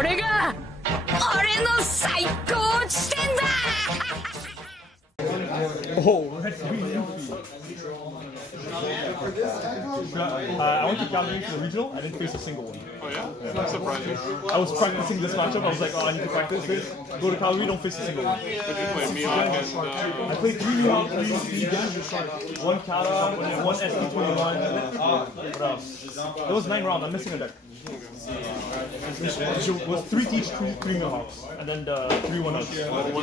これが俺の最高地点だ Oh, that's really I went to Calgary for the regional. I didn't face a single one. Oh yeah? That's surprising. I was practicing this matchup. I was like, oh, I need to practice this. Go to Calgary, don't face a single one. Did you play Mihawk and... I played 3 Mihawk, 3 Mulligan, 1 Kata, 1 ST31. What else? It was 9 rounds. I'm missing a deck. It was 3 Teach, 3 Mihawks, and then the 3 1 ups. Mihawk.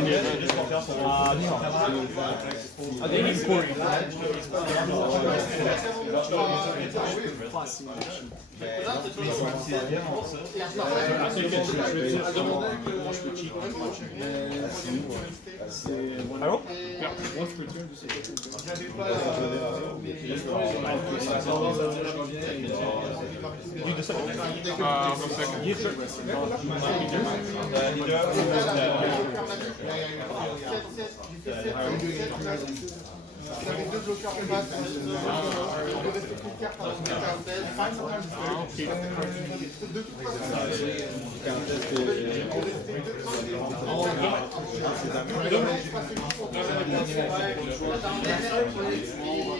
Against Corey. Arrow? Yeah. What's the return? You decide. One second. You sure.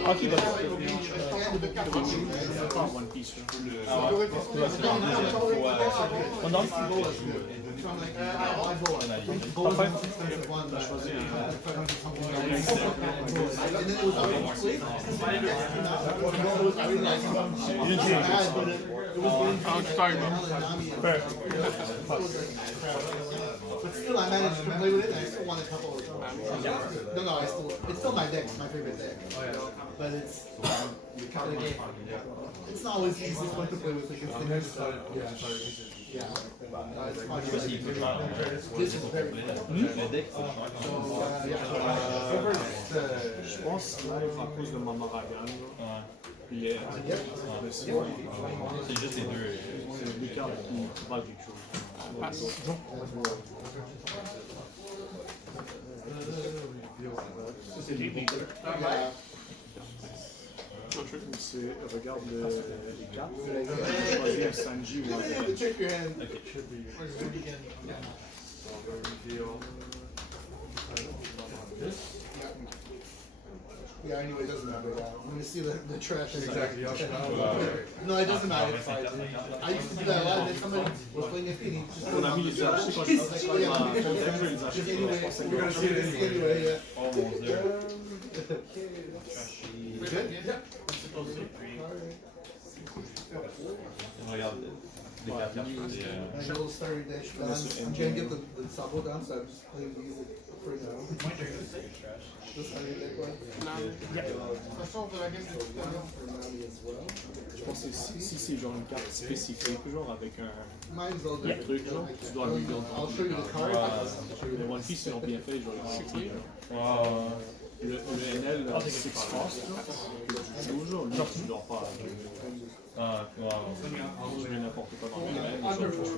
I'll keep it. OnePiece. One down? Top 5? You didn't change it. I'm sorry about Fair. But still, I managed to play with it, and I still won a couple of times. No, it's still my deck, it's my favorite deck. But it's not always easy to play with because things yeah. This is very Je pense live à cause de Mamaragan. Puis c'est juste les deux. C'est des cartes qui valent quelque chose. Regarde les cartes. Choisis un Sanji ou un. check your hand. Yeah, anyway, it doesn't matter. I'm gonna see the trash. Exactly. No, it doesn't matter. It's fine. I used to do that a lot. And then somebody was playing a thing. On a mis les archives quand je pensais que just anyway, we're gonna see it anyway. Yeah. Oh mon dieu. Good? Yeah. Regarde, les cartes. A little starry dish. I'm gonna get the sabo down, so I'm just playing these for now. This how you make one? Je pense que si c'est genre une carte spécifique, genre avec un truc, genre, tu dois lui donner. I'll show you the card. Les One Piece, ils l'ont bien fait, genre, le NL, Six Fast, tu joues genre, lui, tu dors pas. Ah, wow. Je mets n'importe quoi dans le même, je change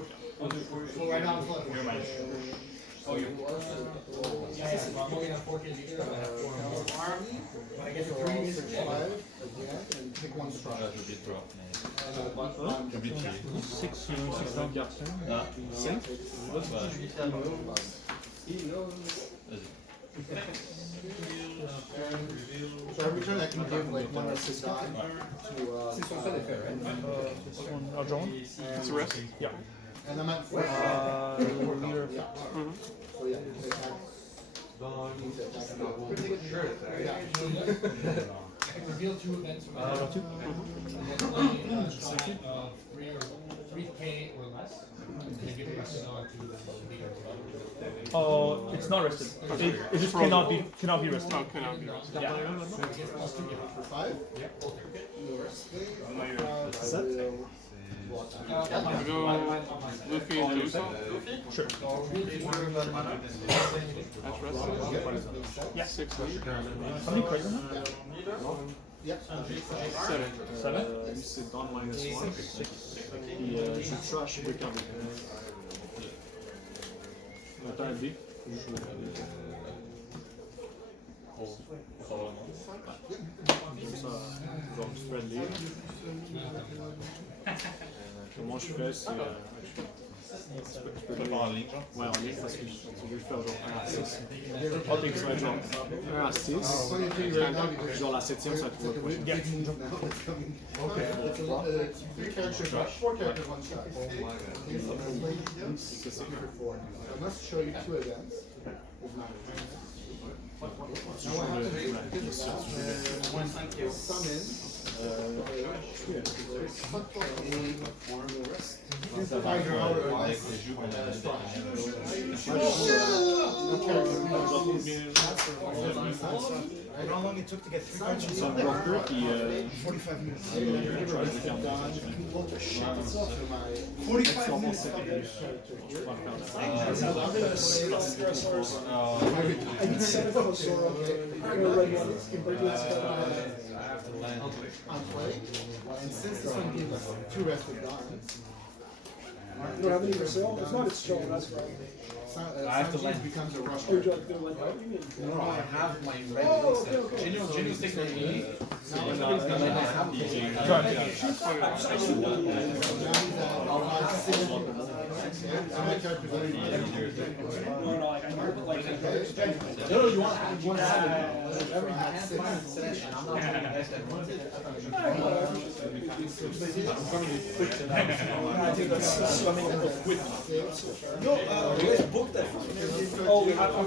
Oh, you I get 3 is 5 and pick one straw. Je vais drop, Je vais tirer. 6 dans le garçon. 5. So every turn I can give like one assist die to I'll draw one. It's a rest? Yeah. and I'm at 4. Leader. So yeah, attack. Reveal 2 events from Draw 2. 3K or less. And give it to the leader. Oh, it's not rested. It just cannot be rested. Oh, cannot be rested. Yeah. For 5? I go Luffy and Usopp. Sure. That's rested. Yeah. 6 lead. How many cards in that? Yep. 7. 7? Lui, c'est dans le -1. Puis je trash le cartes. Attends un dé. Je joue comme ça, genre spread les. Comment je fais, c'est peux le faire en ligne, genre? Ouais, en ligne, parce que tu veux faire genre 1 à 6. Ok, tu vas être genre 1 à 6. Genre la 7ème, ça va être le prochain. Big move now that's coming. Okay. It's a lot, 3 characters, 4 characters, 1 shot. I must show you 2 events. There's not now what happens is summon. How long it took to get 3 countries Son bloqueur qui 45 minutes. 45 minutes. I need 7 for Zoro. I'm gonna write one in On play, and since this one gave us 2 rested dons, You don't have any for sale? If not, it's Joe, that's right. Sanji's becomes a rush. Oh, you're like, they're like, oh, you mean? No, I have my red Oh, okay, okay. Genuine stick with me. No, you want to have it. Every hand, and I'm not doing best at once. I think that's swimming with. No, you guys booked that. Oh, we have to.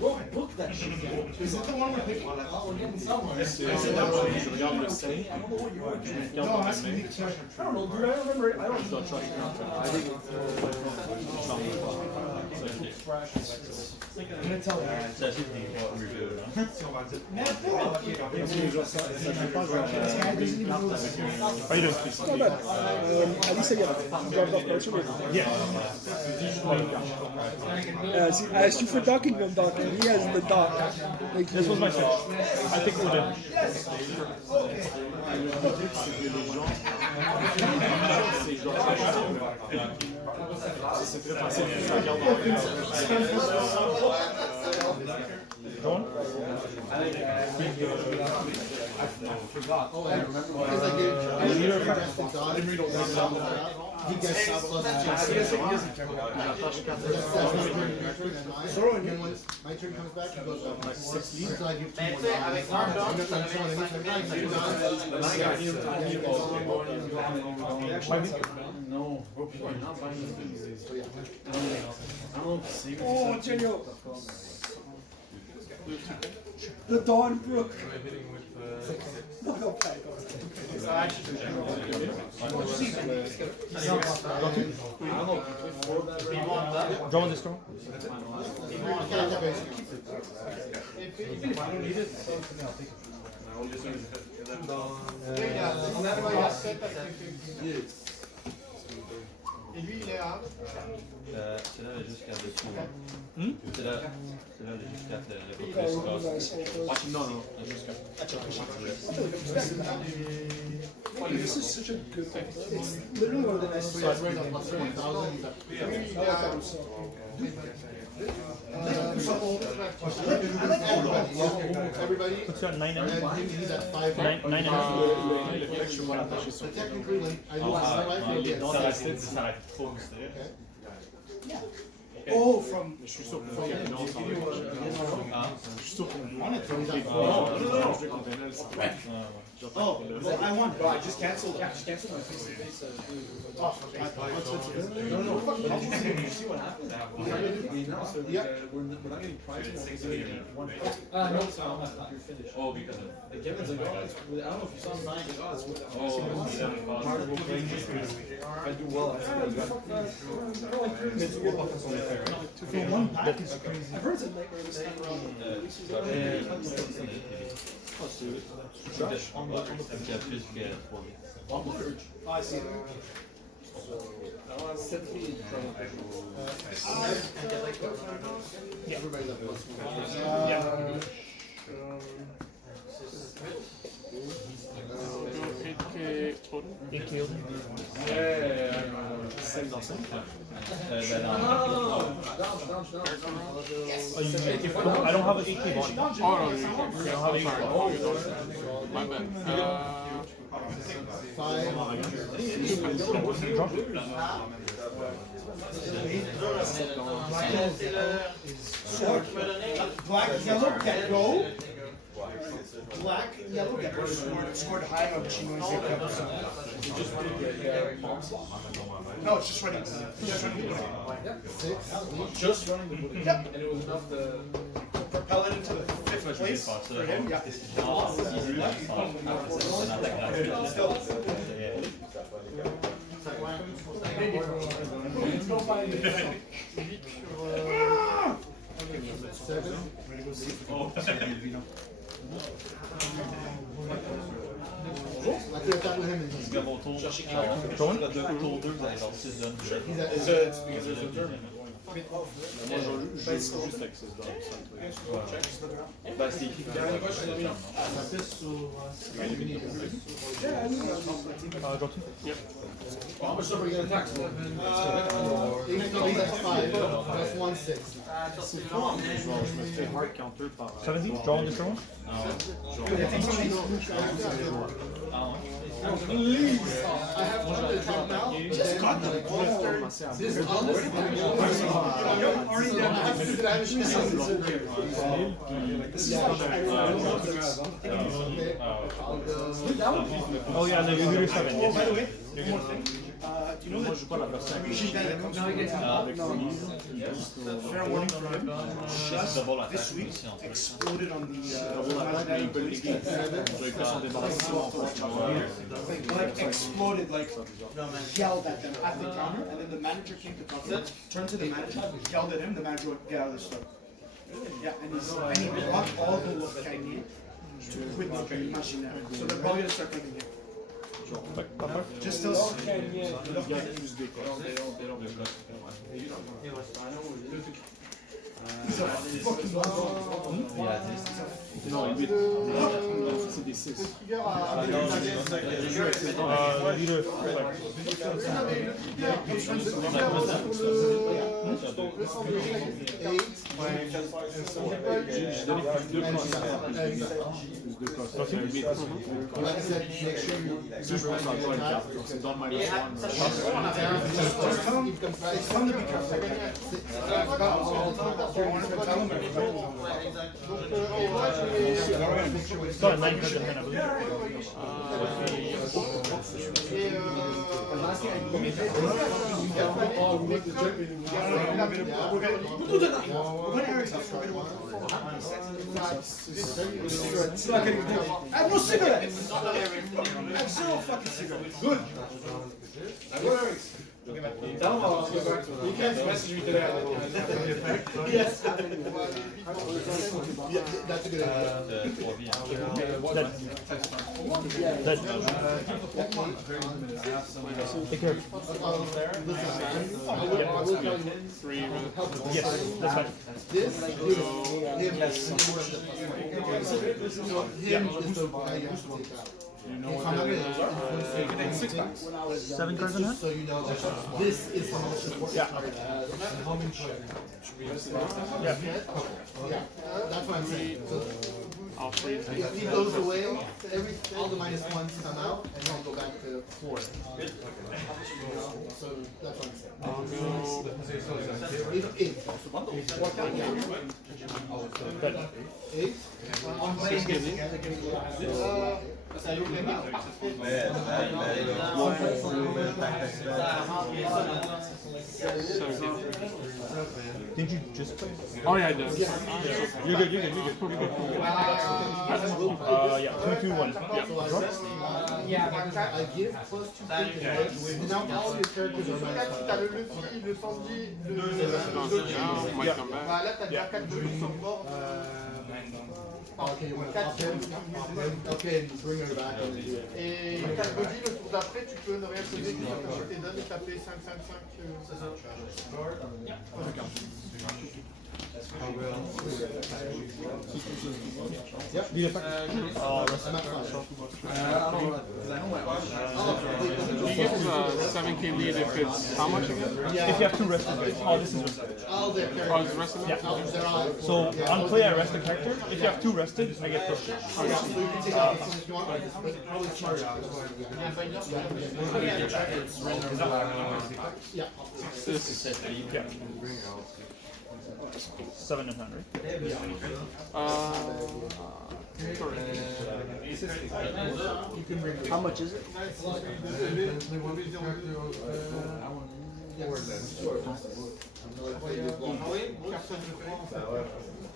Bro, book that shit. Is it the one we're picking? We're getting somewhere. Je regarde le 5. I don't know what you're doing. No, that's me. I don't know, dude. I remember. I don't Je dois trust I think I'm gonna tell you. Ça c'est des fois review là. This guy doesn't even know this. How you doing? Not bad. At least I get it. Dropped off parts already. Yeah. See, I asked you for docking them, Doc, and he has the dock. Like, This was my switch. I think Oden. c'est très facile de faire garder Go on. He gets Zoro, and then when my turn comes back, he goes up. Until I give 2 No, bro, people are not buying these things these days. I don't know if it's oh, Genio. The Dawn Brook. Look how bad it goes. Draw on this girl. Et lui, il est à... Celle-là, elle est juste 4 dessus. Celle-là, elle est juste 4 le Non, non, juste 4. This is such a good thing. It's literally one of the nicest So it's right on plus 1,000. Everybody, Puts you at 9 and and he's at 5. 9 and So technically, like, I do my life, you'll get Ça arrête trop mystère. Oh, from. Je suis sûr que vous avez une autre. Je suis sûr qu'on on it. So he's at 4. Oh, well, I won, but I just canceled. Yeah, just canceled my face-to-face. No. You see what happened? They announced that we're not getting prizes. No, it's not. You're finished. Oh, because of... Like Kevin's like, oh, I don't know if you saw him, like, oh, it's I do well. For one pack is crazy. I've heard it's a nightmare this time around. I see. Everybody's at plus 1. I don't have an 8K body. Oh, no, you don't have a I don't have 8K body. My bad. 5. Black, yellow, gecko. Black, yellow, gecko scored high on Chino's episode. No, it's just running. Just running. Just running the bullet. Yep. And it was enough to Propel it into the 5th place for him. Yeah. I could have done with him in Parce qu'à mon tour, tour 2, vous allez avoir 6 donnes. Moi, je joue juste avec ce Bah, c'est écrit. How much stuff are you gonna tax? 5. That's 1/6. Je me fais hard counter par. 17, draw this one. Please! I have one to drop now. Just got the This is on this. Oh yeah, no, you do 7. Oh, by the way, one more thing. Do you know Moi, that je joue pas la version avec fair warning from him? Just this week exploded on the like exploded, like yelled at them at the counter, and then the manager came to talk to him, turned to the manager, yelled at him, the manager would get out of the store. Yeah, and he brought all the look I need to quit the machine now. So they're probably gonna start taking it. Just those. He's a fucking Non, 8. C'est des 6. C'est dans le minus 1. Got a 9 card in hand, I believe. I have no cigarettes! I have 0 fucking cigarettes. Good! Tell him I'll go back to him. You can't message me today. Yes. Yeah, that's a good idea. Take care. Yes, that's fine. This is him. Him is the guy you have to take out. You know what that is? 6 packs. 7 cards in hand? So you know, this is the most important Yeah. card. Yeah. Yeah, that's what I'm saying. So I'll freeze. if he goes away, all the minus ones come out, and he'll go back to 4. So that's what I'm saying. I'll go. 8. Eight. Didn't you just play? Oh yeah, I did. You're good, you're good, you're good. Yeah, 2, 2, 1. Yeah. I give plus 2 and now all your characters are minus 5. T'as le Luffy, le Sandy, le Might come back. Bah là t'as déjà 4 de sur le bord. Okay, you want to up him? Okay, bring her back. Et t'as le body, le tour d'après, tu peux ne rien poser que sur tes donnes et taper 5, 5, 5. Yep. Do you affect? He gives a 7K lead if it's how much again? If you have 2 rested bits. Oh, this is rested. Oh, it's the rest of them? Yeah. So on play I rest the character. If you have 2 rested, I get pushed. Yeah. Yeah. 700. How much is it?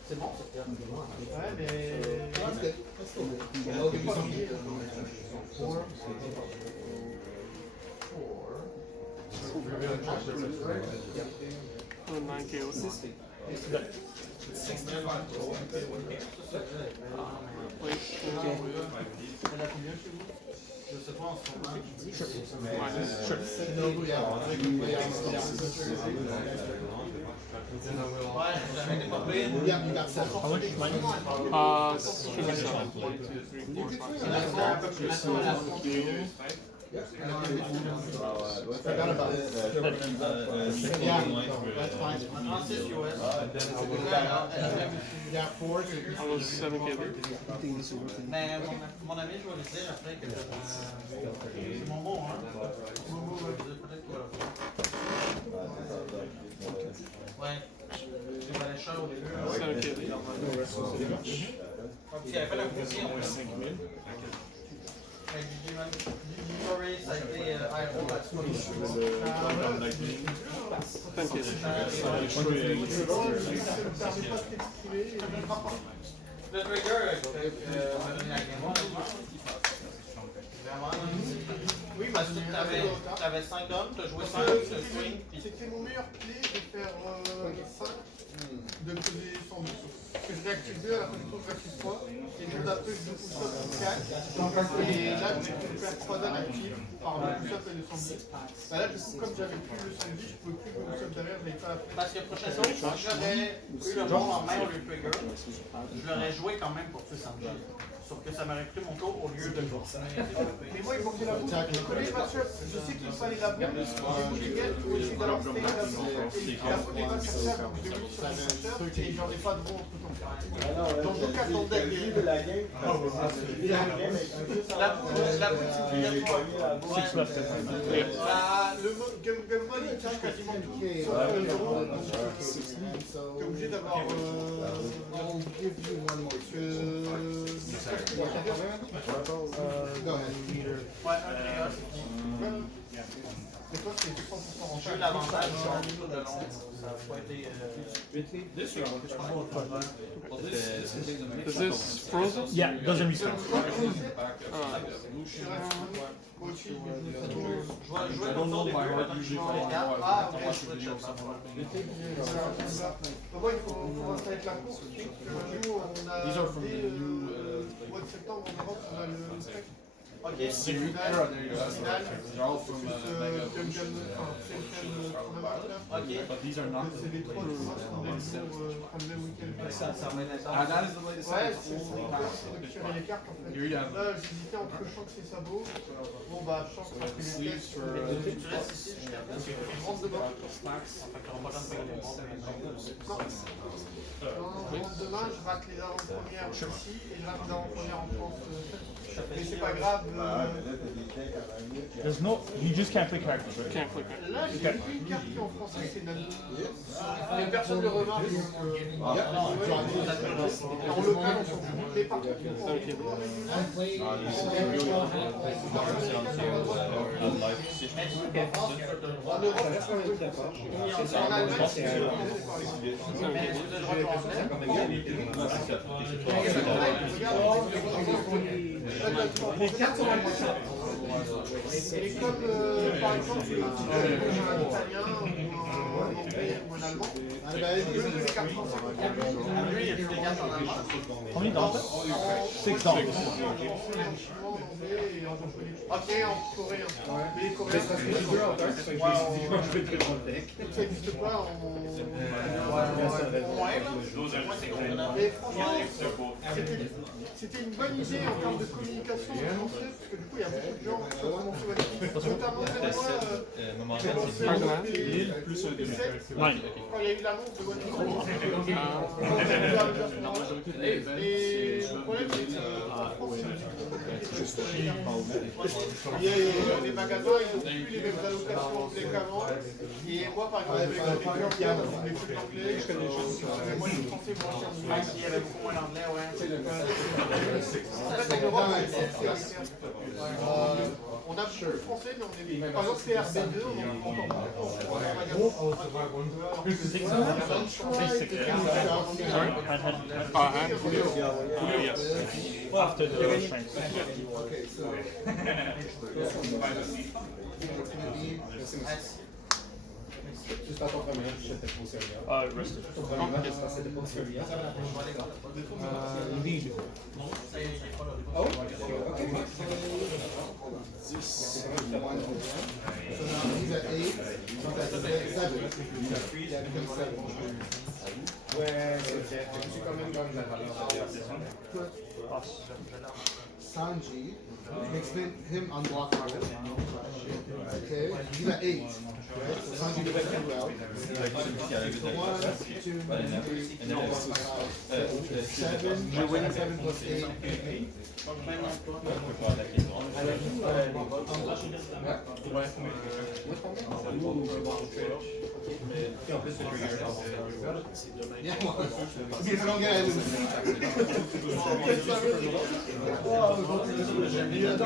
C'est bon? Ouais, mais... That's good. That's still good. I'll give you some... 9K. Yeah, you got 7. How much money? Should be 7. 1, 2, 3, 4, 5, 6. Forgot about it. Yeah, that's fine. Yeah, 4. I was 7K lead. Mais mon ami, je vais lui dire après que c'est mon bon, hein? Ouais, j'ai pas les chats au début. 7K lead. S'il avait fait la fusion, on 5 000. Ça a été aéro à ce moment-là. 10K lead. Le trigger, m'a donné la game. Oui, parce que t'avais 5 hommes, t'as joué 5 swing. C'était mon meilleur play de faire 5, de poser 100 2. Parce que je réactive 2, à la fin du tour je réactive 3, et le jour d'après je joue push-up pour 4. Et là je vais faire 3 dames actives par le push-up et le 110. Bah là du coup comme j'avais plus le 110, je pouvais plus le push-up derrière, j'avais pas la flèche. Parce que prochain tour, si j'aurais eu le bon en main au lieu de trigger, je l'aurais joué quand même pour tuer 100 000. Sauf que ça m'aurait pris mon tour au lieu de continuer à développer. Mais moi il faut qu'il la boue. Je connais les match-up, je sais qu'il fallait la boue. J'ai Mulligan pour essayer d'avoir stay la boue. Et la boue n'est pas sur ça, donc je vais sur le match-up et j'en ai pas de bon entre temps. Donc donc attendez les... La boue c'est obligatoire. Le Gameplan il touche quasiment tout. Sauf le Zoro, donc t'es obligé d'avoir... Go ahead. Ouais, un trigger. Mais toi c'est 100% en J'ai eu l'avantage sur un niveau de long. Ça n'a pas été... Is this frozen? Yeah, doesn't restart. Moi aussi, Je vais jouer dans le tour des deux, attends que je joue les cartes. Ah, après je switch up. Moi, il faut rester avec la course. Nous, on a dès le mois de septembre en Europe, on a le spec. Ok. Final, c'est les 3 tournois qui sont des jours le week-end. Ça va être Ouais, c'est récupérer les cartes en fait. Là, j'hésitais entre Shanks et Sabot. Bon, bah, Shanks a fait les tests. Tu restes ici jusqu'à après. Je rentre demain. Je rentre demain, je rate les avant-premières ici et je rate les avant-premières en France. Mais c'est pas grave. There's no, you just can't play characters, right? Can't click it. Là, j'ai pris une carte qui est en français, c'est Nami. Mais personne ne le remarque. On le cale, on s'en fout. Mais par contre, en Europe, en Allemagne, c'est les cartes sont et comme par exemple un italien ou un anglais ou un allemand, les cartes françaises. Lui, il y a toutes les cartes en allemand. How many dollars? $6. anglais et en japonais. Ok, en coréen. Mais les coréens, ça n'existe pas en. Et franchement, c'était une bonne idée en termes de communication en français, parce que du coup, il y a beaucoup de gens qui sont vraiment sur OnePiece. Notamment moi, j'ai lancé OP16, quand il y a eu l'annonce de OnePiece. Et le problème, c'est que les magasins, ils n'ont plus les mêmes allocations anglais qu'avant. Et moi, par exemple, avec les anglais, je voulais plus l'anglais. Moi, le français, moi, il y avait beaucoup moins l'anglais, ouais. En fait, en Europe, on a beaucoup de français, mais on est. Par exemple, c'est RB2, on en encore beaucoup en magasin. Well, after the Shanks. Okay, so. Rested. So now he's at 8, he's at 7. Yeah, becomes 7. Sanji makes him unblock target. Okay, he's at 8. Right? So Sanji does 2 out. 1, 2, 3, 4, 5, 6, 7. 7 plus 8. Yeah, well, if you don't get it, you know,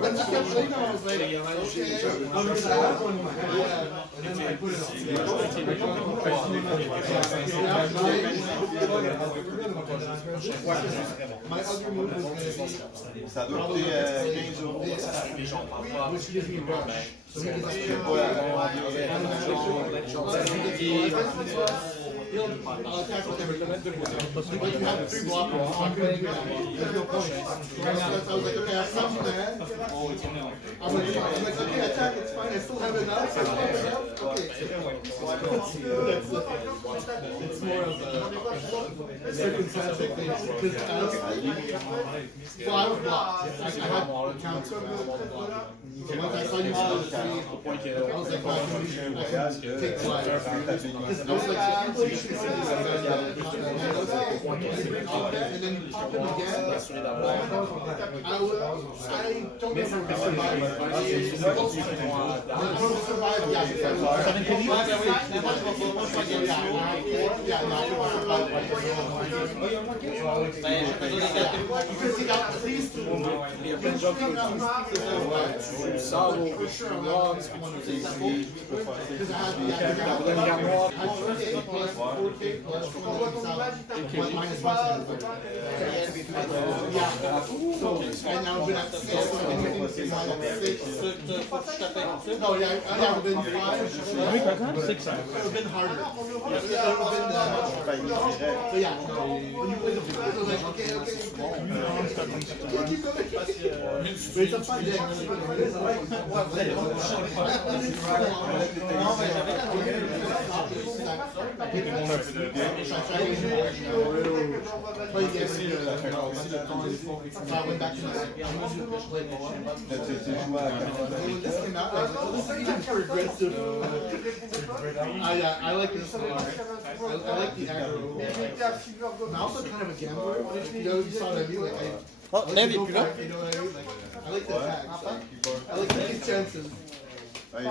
when I kept playing, I was like, okay, I'm gonna have one. Yeah, and then I put it on. My other move was going to be probably which gives me rush. So he gets he'll attack with everything. But you have 3 blockers, so I'm going to do that. There's no point. I was like, okay, I have some man. I'm like, okay, attack, it's fine. I still have enough. Okay. It's more of a circumstantial thing. So I was blocked. I had counter. So once I saw you I was like, well, I can take the life. I was like, and then you pop him again. I don't know if I'm going to survive. Because he got at least minus 1. Yeah. So, and now we're at 6. No, yeah, I have been 5. 6. It would have been harder. So yeah, when you play the first, it's like, okay. But it's a fun deck. I like this a lot. I like the aggro. I'm also kind of a gambler. You saw what I mean? Like, I like to go back, you know what I mean? Like, I like the attacks. I like taking chances. But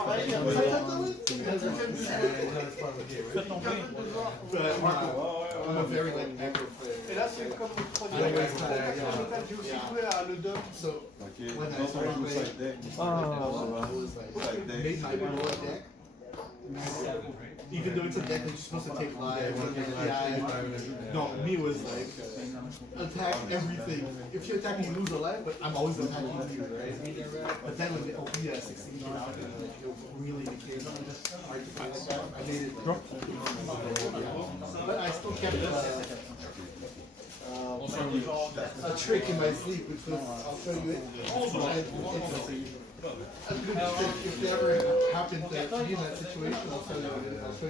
I'm a very like aggro player. Et là, c'est comme le premier. J'ai aussi joué à le dub. So, when I started playing, I was like, made my roll deck. Even though it's a deck that you're supposed to take live, no, me was like, attack everything. If you attack me, you lose a life, but I'm always attacking you, right? But then when the OP16 came out, it really became hard to play. I made it. But I still kept a trick in my sleep, which was, I'll show you it. A good trick, if they ever happen to be in that situation, I'll show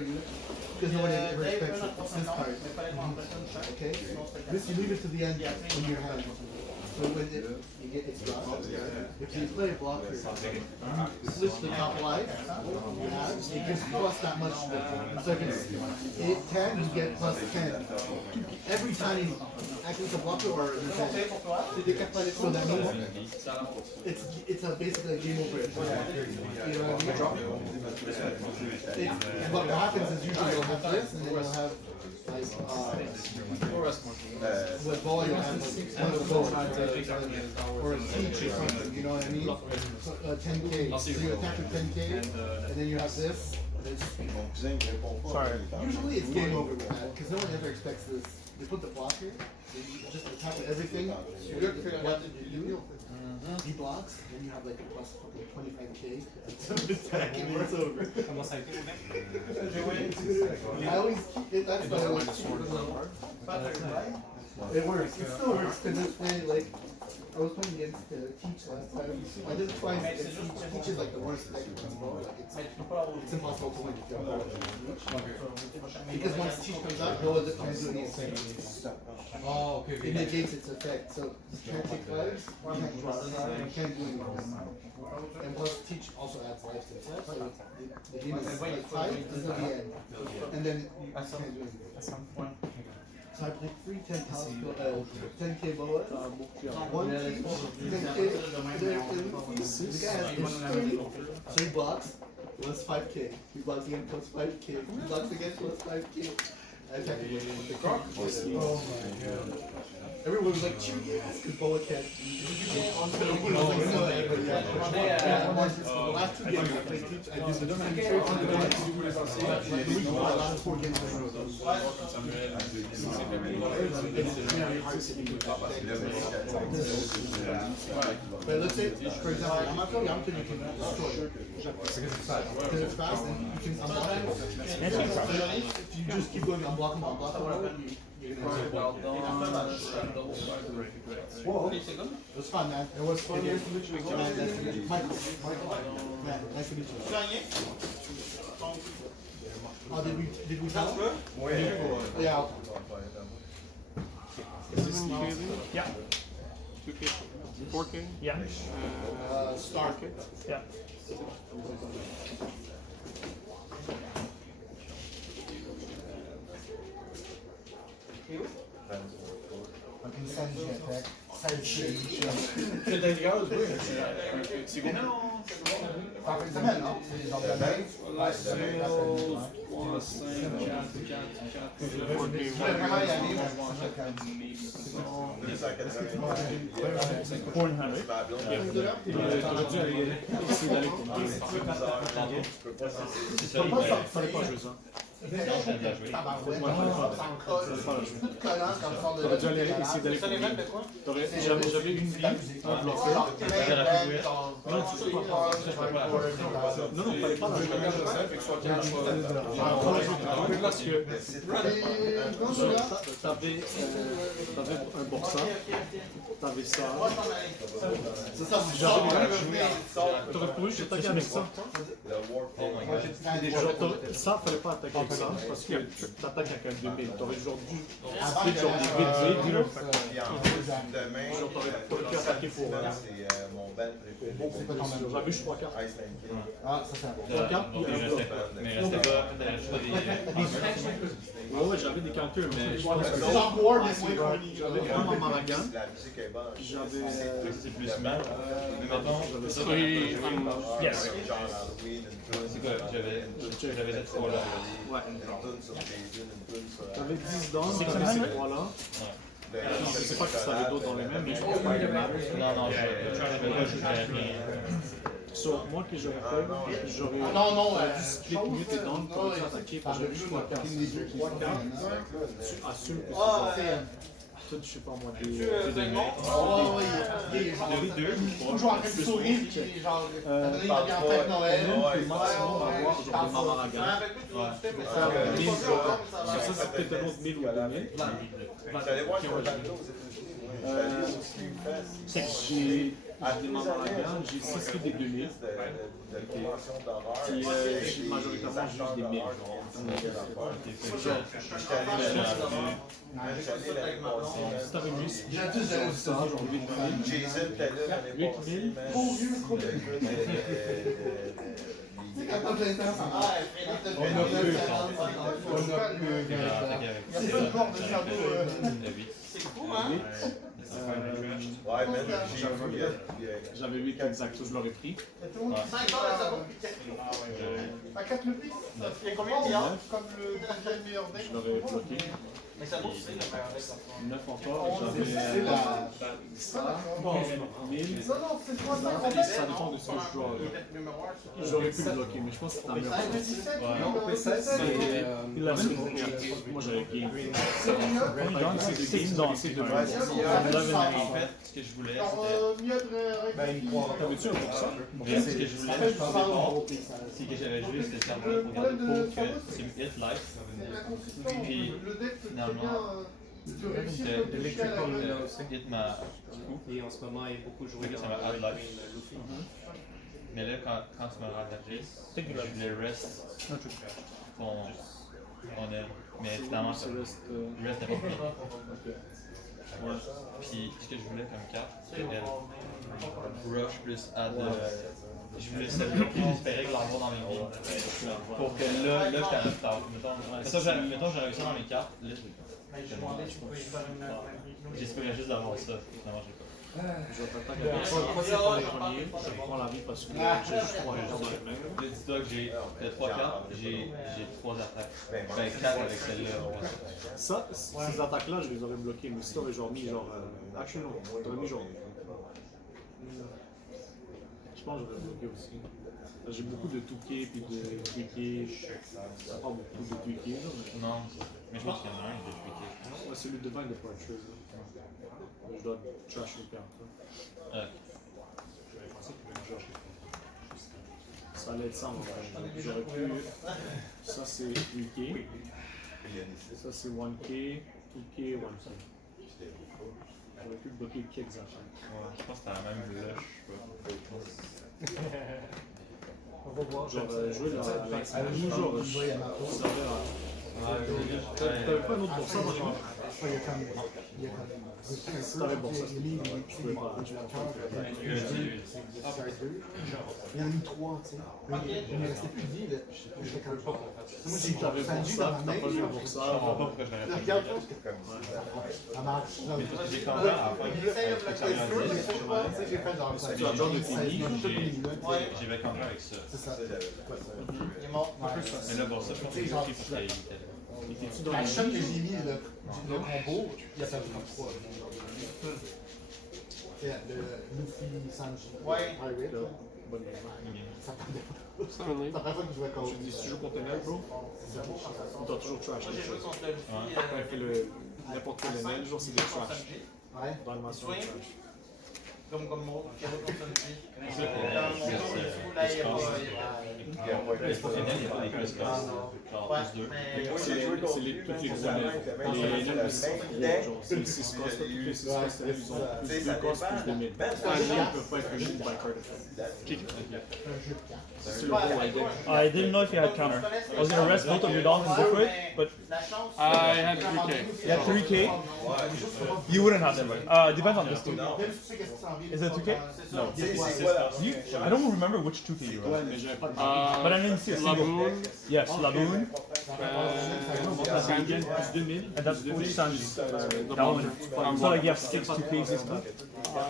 you it. Because nobody ever expects it. This card. Okay? This you leave it to the end in your hand. So when you get its draw, if you play a blocker, you switch the top life, you have, it gives plus that much. So if it's 10, you get plus 10. Every time you activate the blocker or the 10. So that means it's basically a game over. You know what I mean? What happens is usually you'll have this, and then you'll have with ball you'll have one of those or a teach or something, you know what I mean? So, 10k. So you attack with 10k, and then you have this. Sorry. Usually it's game over with that, because no one ever expects this. They put the block here, they just attack with everything. What did you do? He blocks, then you have like a plus 25k. Attacking, it's over. I always, that's what I always it works. It still works because it's playing like I was playing against Teach last time. I did it twice against Teach. Teach is like the worst deck against Bo. Like it's impossible to win if you have because once Teach comes out, Bo can't do anything. Oh, okay. It negates its effect. So you can't take lives, you can't draw, you can't do anything. And plus Teach also adds life to it. So the game is like tied until the end. And then you can't do anything. So I played 3 10k boas, 1 teach, 10k, the guy has 30, so he blocks, plus 5k, he blocks again, plus 5k, he blocks again, plus 5k. I attacked him with the croc. Oh my god. Everyone was like, cheer yes, because Boa can't. Everyone was like, no, but yeah. The last 2 games I played Teach, I did the same trick on the week. My last 4 games I wrote those. But let's say, for example, I'm not telling you, I'm thinking you can destroy it. Because it's fast and you can unblock it. If you just keep going unblock, you're gonna whoa. It was fun, man. It was fun. Nice to meet you. Michael. Man, nice to meet you. Oh, did we tell him? Yeah. Is this K? Yeah. 2K? 4K? Yeah. Star. Yeah. I can send you attack. Side shit. Par une semaine, non? C'est genre de base. Vraiment y aller, T'aurais dû aller essayer d'aller pour lui. J'avais une vie, un bloqueur. Non, non, fallait pas dans le bagage de ça, fait que soit cash, parce que t'avais un boxeur, t'avais ça. T'aurais pu juste attaquer avec ça. Ça, fallait pas attaquer avec ça, parce que t'attaques avec un 2000. T'aurais genre dû appeler genre des 8 genre t'aurais pu attaquer pour j'avais juste 3 cartes. Ah, ça c'est un 3 cartes puis un bloc. Mais restait pas Ouais, j'avais des counters, mais je pense que j'avais un en Mulligan, j'avais c'est plus mal. Mais maintenant, Yes. c'est quoi? J'avais cette fois-là. ouais. T'avais 10 dons, t'avais ces 3-là. Je sais pas que ça avait d'autres dans les mêmes, mais je pense pas les mêmes. Non, j'avais pas rien. Sur moi que j'aurais fait, j'aurais dû split mute et down pour les attaquer parce que j'avais juste 3 cartes. Tu assumes que c'est Tout, je sais pas moi, Tu des Raymond? Oh, il est toujours en train de sourire, puis genre, t'as donné une amie en fête Noël. puis maximum avoir genre des Mamaragan. Ça, c'est peut-être un autre 1000 ou 2000. C'est que j'ai des Mamaragan, j'ai 6 des 2000. Puis j'ai majoritairement juste des 1000. Si t'avais mis ça, genre 8000. Beau vieux micro. Quand j'étais enfant. Il y a une corde de cadeau. C'est fou, hein? J'avais 8 exact, ça je l'aurais pris. 5 heures, ça va plus 4 À 4 le prix. Il y a combien de milliards? Comme le deuxième meilleur deck. Je l'aurais bloqué. Mais ça doit c'est le meilleur deck. 9 encore, j'avais ça, 1000. Non, non, c'est 3 ça. Ça dépend de ce que je joue. J'aurais pu le bloquer, mais je pense que c'est un meilleur. Moi j'avais game. C'est de En fait, ce que je voulais, T'avais-tu un pour ça? ce que je voulais, je pensais pas, c'est que j'avais joué ce serveur pour regarder pour que c'est hit life. Puis finalement, hit ma coup. Et en ce moment, il est beaucoup joué Ça dans m'a add life. Luffy. Mais là, quand tu m'as rattrapé, je voulais rest ton aile. Mais finalement, rest n'est pas pris. Ouais. Puis ce que je voulais comme carte, c'était rush plus add. Je voulais espérer que l'avoir dans mes billes. Pour que là j'étais à 9 tard. Mettons j'ai réussi dans mes cartes, là j'espérais juste d'avoir ça. Finalement j'ai pas. Je vais t'attaquer avec ça. Je prends la vie parce que j'ai juste 3 gens dans les mains. Là, dis-toi que j'ai 3 cartes, j'ai 3 attaques. Ben 4 avec celle-là. Ça, ces attaques-là, je les aurais bloquées, mais si t'aurais genre mis genre. Action, non, t'aurais mis genre. Je pense que j'aurais bloqué aussi. J'ai beaucoup de 2K puis de 3K. Pas beaucoup de 2K là. Non, mais je pense qu'il y en a un de 3K. Ouais, celui devant il est pas chose là. Je dois trash une carte. Ça allait être ça en fait. J'aurais pu. Ça c'est 3K. Ça c'est 1K, 2K, 1K. J'aurais pu bloquer le kick exactement. Ouais, je pense que c'était la même lush. On va voir. Genre jouer la Toujours, je voyais ma pause. T'avais pas un autre pour ça dans le genre? Il y a comme. Si t'avais pour ça, je pouvais pas. Il y en a eu 3, tu sais. Il me restait plus de vie, là. J'étais comme pas. Moi, Si t'avais pour ça, t'as pas joué pour ça. Je comprends pas pourquoi je l'aurais pas Regarde, joué. ça marche. J'ai quand même à la fin. J'ai fait genre ça. Tu as genre de fini. J'avais quand même avec ça. C'est ça. Il est mort. Mais là, pour ça, je pense que j'ai pris parce qu'il était là. Étais-tu dans La le shot que j'ai mis, le combo, il a fait 33. C'est le Luffy Sanji. Ouais. Pirate, là. bonne game. Ça attendait pas. C'est la première fois que je jouais contre. Tu dis, si tu joues contre NL, bro, ou t'as toujours trash. Moi, j'ai joué contre le Luffy. Quand il fait n'importe quel NL, genre, c'est des trash. Ouais. Dans le mention Swing. trash. Comme moi, qui a joué contre le Luffy. C'est Dans mon tour, il là, il y a pas. Les professionnels, il n'y a pas des plus que genre plus 2. C'est toutes les gros NL. Les NL de 6 genre, c'est le 6 cost, toutes les 6 cost, ils ont plus 2 cost, plus 2000. Les NL peuvent pas être juste by card effect. C'est le gros idea. I didn't know if you had counter. I was gonna rest both of your dogs and go for it, but I had 3K. you had 3K. You wouldn't have that. Depends on this too. Is it 2K? No. I don't remember which 2K you were. But I didn't see a single. Yes, Laboon. Mulligan plus 2000. And that's which Sanji. That one. So like you have 6 2Ks basically. I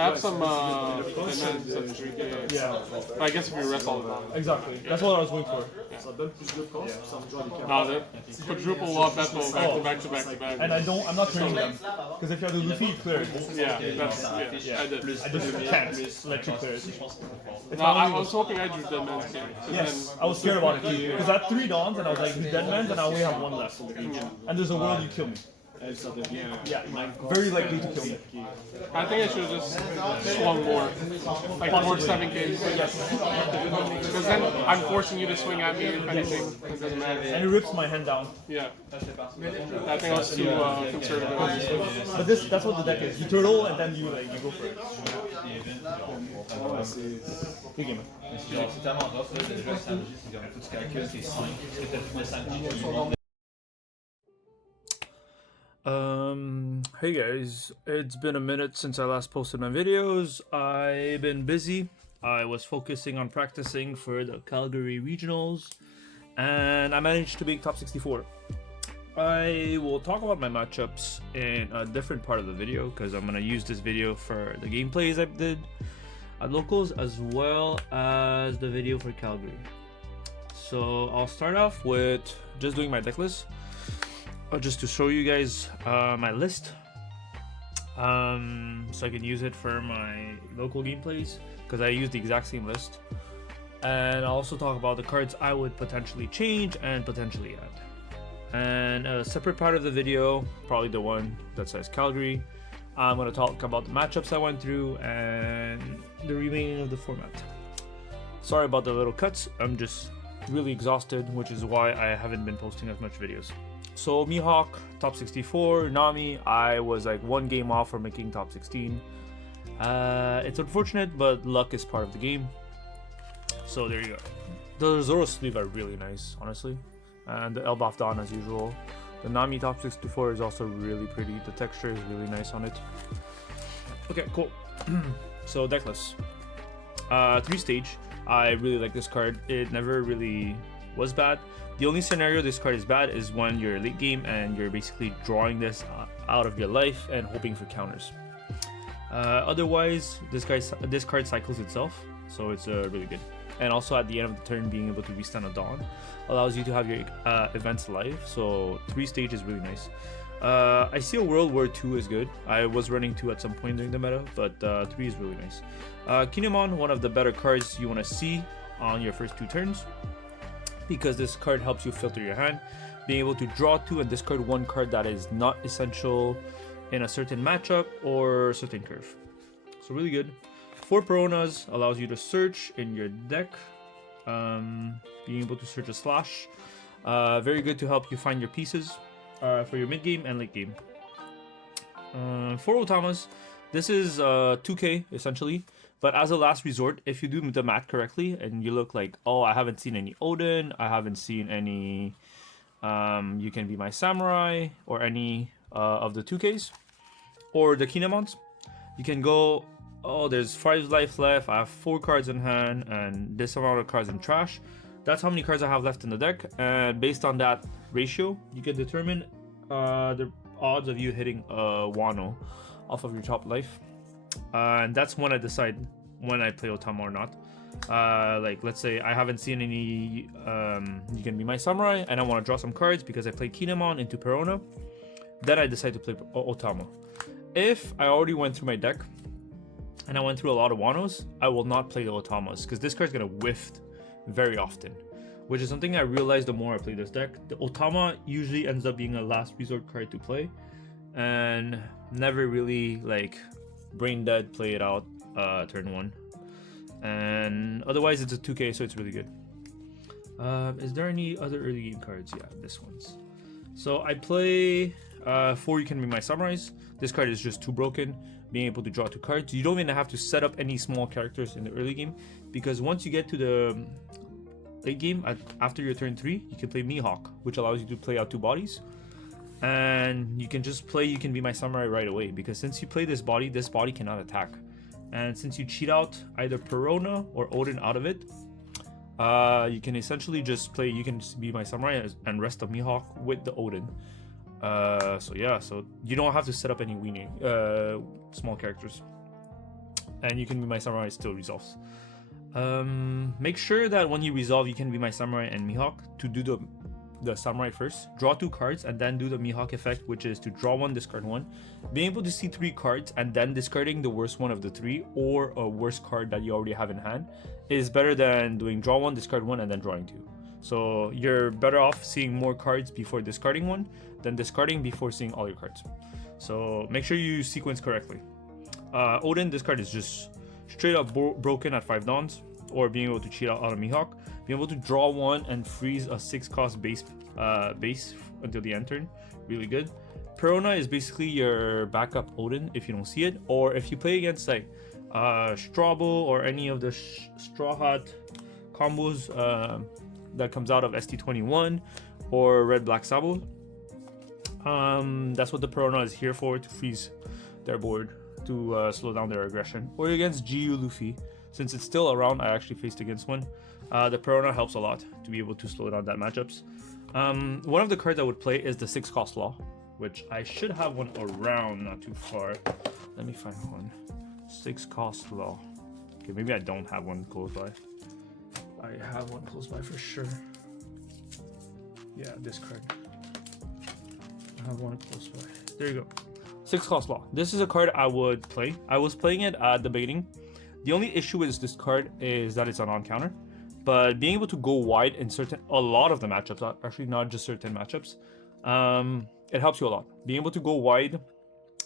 have some demands of 3K. Yeah. I guess if you rest all of them. Exactly. That's what I was going for. No, the quadruple LawBepo back to back. And I'm not turning them. Because if you have the Luffy, you clear it. Yeah, that's I did. I just can't let you clear it. No, I was hoping I drew dead man's here. Yes, I was scared about it. Because I had 3 dawns and I was like, he's dead man's and I only have 1 left. And there's a world you kill me. Yeah, very likely to kill me. I think I should have just swung more. Like 4-7K. Because then I'm forcing you to swing at me if anything. It doesn't matter. And it rips my hand down. Yeah. I think I was too conservative. But that's what the deck is. You turtle and then you go for it. Good game. C'est tellement rough là, de jouer avec Sanji, c'est comme faut que tu calcules tes 5. Est-ce que t'as fini Sanji tout le monde? Hey guys, it's been a minute since I last posted my videos. I've been busy. I was focusing on practicing for the Calgary regionals and I managed to make top 64. I will talk about my matchups in a different part of the video because I'm gonna use this video for the gameplays I did at locals as well as the video for Calgary. So I'll start off with just doing my deck list. Just to show you guys my list so I can use it for my local gameplays because I use the exact same list, and I'll also talk about the cards I would potentially change and potentially add. And a separate part of the video, probably the one that says Calgary, I'm going to talk about the matchups I went through and the remaining of the format. Sorry about the little cuts, I'm just really exhausted, which is why I haven't been posting as much videos. So Mihawk, top 64, Nami, I was like 1 game off from making top 16. It's unfortunate, but luck is part of the game. So there you go. The Zoro sleeve are really nice, honestly. And the Elbaf Dawn as usual. The Nami top 64 is also really pretty. The texture is really nice on it. Okay, cool. So Decklist. 3-stage. I really like this card. It never really was bad. The only scenario this card is bad is when you're late game and you're basically drawing this out of your life and hoping for counters. Otherwise, this card cycles itself, so it's really good. And also at the end of the turn, being able to restand a Dawn allows you to have your events live, so 3-stage is really nice. I see a world where 2 is good. I was running 2 at some point during the meta, but 3 is really nice. Kinemon, one of the better cards you want to see on your first 2 turns, because this card helps you filter your hand, being able to draw 2 and discard 1 card that is not essential in a certain matchup or certain curve. So really good. 4 Peronas allows you to search in your deck, being able to search a slash. Very good to help you find your pieces for your mid game and late game. 4 Otamas. This is 2k essentially. But as a last resort, if you do the math correctly and you look like, oh, I haven't seen any Oden, I haven't seen any You Can Be My Samurai, or any of the 2Ks, or the Kinemons, you can go, oh, there's 5 life left, I have 4 cards in hand, and this amount of cards in trash. That's how many cards I have left in the deck, and based on that ratio, you can determine the odds of you hitting a Wano off of your top life. And that's when I decide when I play Otama or not. Like, let's say I haven't seen any You Can Be My Samurai, and I want to draw some cards because I played Kinemon into Perona. Then I decide to play Otama. If I already went through my deck and I went through a lot of Wanos, I will not play the Otamas because this card's going to whiff very often, which is something I realized the more I play this deck. The Otama usually ends up being a last resort card to play and never really like brain dead play it out turn 1. And otherwise it's a 2k, so it's really good. Is there any other early game cards? Yeah, this one's. So I play 4 You Can Be My Samurais. This card is just too broken, being able to draw 2 cards. You don't even have to set up any small characters in the early game, because once you get to the late game, after your turn 3, you can play Mihawk, which allows you to play out 2 bodies. And you can just play You Can Be My Samurai right away, because since you play this body cannot attack. And since you cheat out either Perona or Oden out of it, you can essentially just play You Can Be My Samurai and rest of Mihawk with the Oden. So yeah, so you don't have to set up any weenie small characters, and you can be my samurai, it still resolves. Make sure that when you resolve, you can be my samurai and Mihawk. To do the samurai first, draw 2 cards and then do the Mihawk effect, which is to draw 1, discard 1. Being able to see 3 cards and then discarding the worst one of the 3 or a worst card that you already have in hand is better than doing draw 1, discard 1, and then drawing 2. So you're better off seeing more cards before discarding 1 than discarding before seeing all your cards. So make sure you sequence correctly. Oden, this card is just straight up broken at 5 dawns, or being able to cheat out of Mihawk, being able to draw 1 and freeze a 6-cost base until the end turn, really good. Perona is basically your backup Oden if you don't see it, or if you play against like Strabo or any of the strawhat combos that comes out of ST31 or Red Black Sabo. That's what the Perona is here for, to freeze their board, to slow down their aggression. Or against Luffy, since it's still around, I actually faced against one. The Perona helps a lot to be able to slow down that matchups. One of the cards I would play is the 6-cost Law, which I should have one around, not too far. Let me find one. 6-cost Law. Okay, maybe I don't have one close by. I have one close by for sure. Yeah, this card. I have one close by. There you go. 6-cost Law. This is a card I would play. I was playing it at the beginning. The only issue with this card is that it's an on-counter. But being able to go wide in a lot of the matchups, actually not just certain matchups, it helps you a lot. Being able to go wide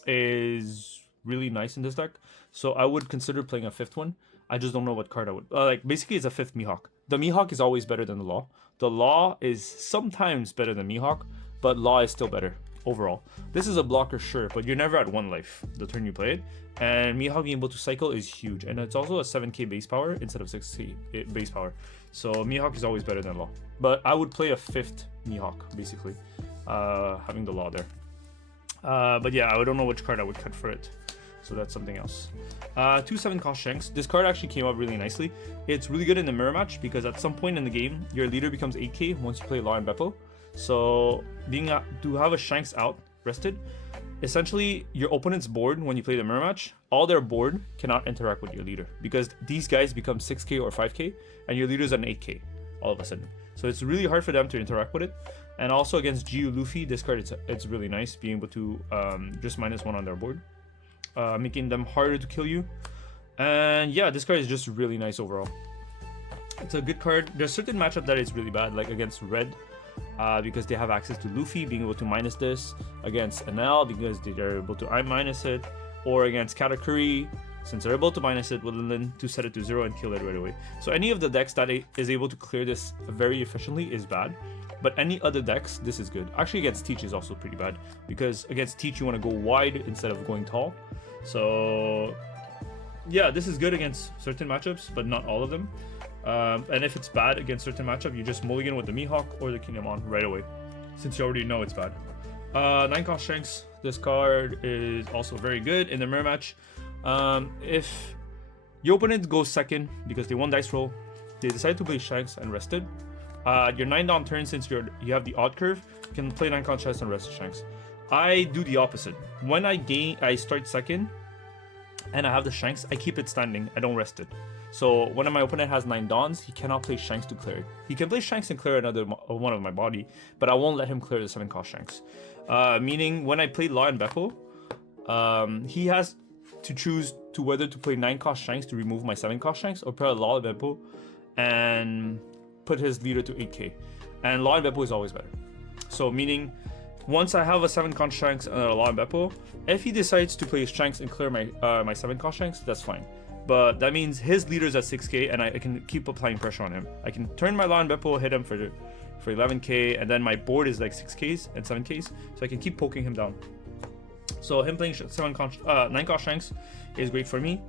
is really nice in this deck. So I would consider playing a 5th one. I just don't know what card I would. Basically, it's a 5th Mihawk. The Mihawk is always better than the Law. The Law is sometimes better than Mihawk, but Law is still better overall. This is a blocker, sure, but you're never at 1 life the turn you play it. And Mihawk being able to cycle is huge. And it's also a 7k base power instead of 6k base power. So Mihawk is always better than Law. But I would play a 5th Mihawk, basically, having the Law there. But yeah, I don't know which card I would cut for it. So that's something else. 2 7-cost Shanks. This card actually came up really nicely. It's really good in the mirror match because at some point in the game, your leader becomes 8k once you play LawBepo. So to have a Shanks out rested, essentially your opponent's board when you play the mirror match, all their board cannot interact with your leader because these guys become 6k or 5k and your leader's an 8k all of a sudden. So it's really hard for them to interact with it. And also against Luffy, this card it's really nice being able to just -1 on their board, making them harder to kill you. And yeah, this card is just really nice overall. It's a good card. There's certain matchup that is really bad, like against Red, because they have access to Luffy, being able to minus this, against NL because they're able to minus it, or against Katakuri, since they're able to minus it with Lin to set it to 0 and kill it right away. So any of the decks that is able to clear this very efficiently is bad, but any other decks, this is good. Actually against Teach is also pretty bad, because against Teach you want to go wide instead of going tall. So yeah, this is good against certain matchups, but not all of them. And if it's bad against certain matchup, you just mulligan with the Mihawk or the Kinemon right away, since you already know it's bad. 9-cost Shanks. This card is also very good in the mirror match. If your opponent goes second because they won dice roll, they decide to play Shanks and rest it. Your 9-down turn, since you have the odd curve, you can play 9-cost Shanks and rest Shanks. I do the opposite. When I start second and I have the Shanks, I keep it standing. I don't rest it. So when my opponent has 9 dawns, he cannot play Shanks to clear it. He can play Shanks and clear another one of my body, but I won't let him clear the 7-cost Shanks. Meaning when I play LawBepo, he has to choose to whether to play 9-cost Shanks to remove my 7-cost Shanks, or play LawBepo and put his leader to 8k. And LawBepo is always better. So meaning, once I have a 7-cost Shanks and a LawBepo, if he decides to play Shanks and clear my 7-cost Shanks, that's fine. But that means his leader's at 6k and I can keep applying pressure on him. I can turn my LawBepo, hit him for 11k, and then my board is like 6ks and 7ks, so I can keep poking him down. So him playing 9-cost Shanks is great for me,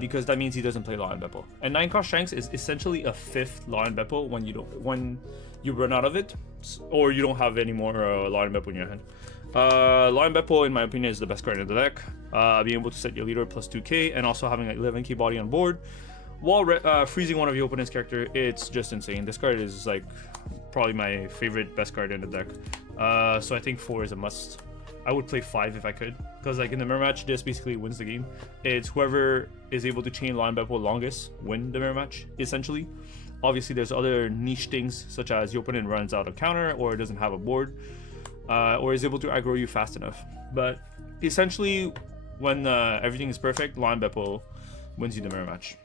because that means he doesn't play LawBepo. And 9-cost Shanks is essentially a 5th LawBepo when you run out of it, or you don't have any more LawBepo in your hand. LawBepo, in my opinion, is the best card in the deck. Being able to set your leader plus 2k and also having like 11k body on board, while freezing one of your opponent's character, it's just insane. This card is like probably my favorite, best card in the deck. So I think 4 is a must. I would play 5 if I could, because like in the mirror match, this basically wins the game. It's whoever is able to chain LawBepo longest win the mirror match, essentially. Obviously, there's other niche things, such as your opponent runs out of counter, or doesn't have a board, or is able to aggro you fast enough. But essentially, when everything is perfect, LawBepo wins you the mirror match.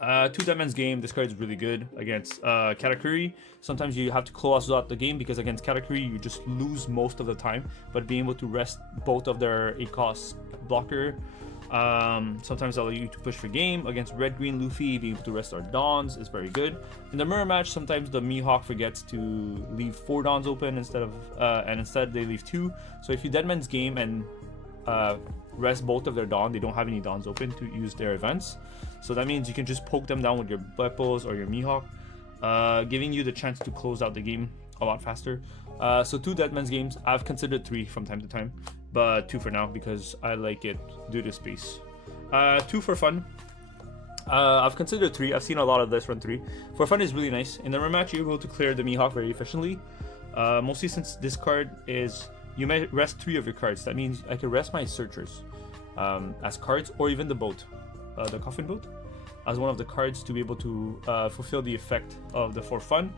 2 Deadman's Game, this card is really good against Katakuri. Sometimes you have to close out the game because against Katakuri you just lose most of the time, but being able to rest both of their 8-cost blocker sometimes allow you to push for game. Against Red-Green Luffy, being able to rest our Dawns is very good. In the mirror match, sometimes the Mihawk forgets to leave 4 Dawns open instead of and instead they leave 2. So if you Deadman's Game and rest both of their Dawn, they don't have any Dawns open to use their events. So that means you can just poke them down with your Bepos or your Mihawk, giving you the chance to close out the game a lot faster. So 2 Deadman's Games. I've considered 3 from time to time, but 2 for now because I like it due to space. 2 for fun. I've considered 3. I've seen a lot of this run 3. For fun is really nice. In the rematch, you're able to clear the Mihawk very efficiently. Mostly since this card is, you may rest 3 of your cards. That means I can rest my searchers as cards, or even the boat. The coffin boat as one of the cards to be able to fulfill the effect of the for fun.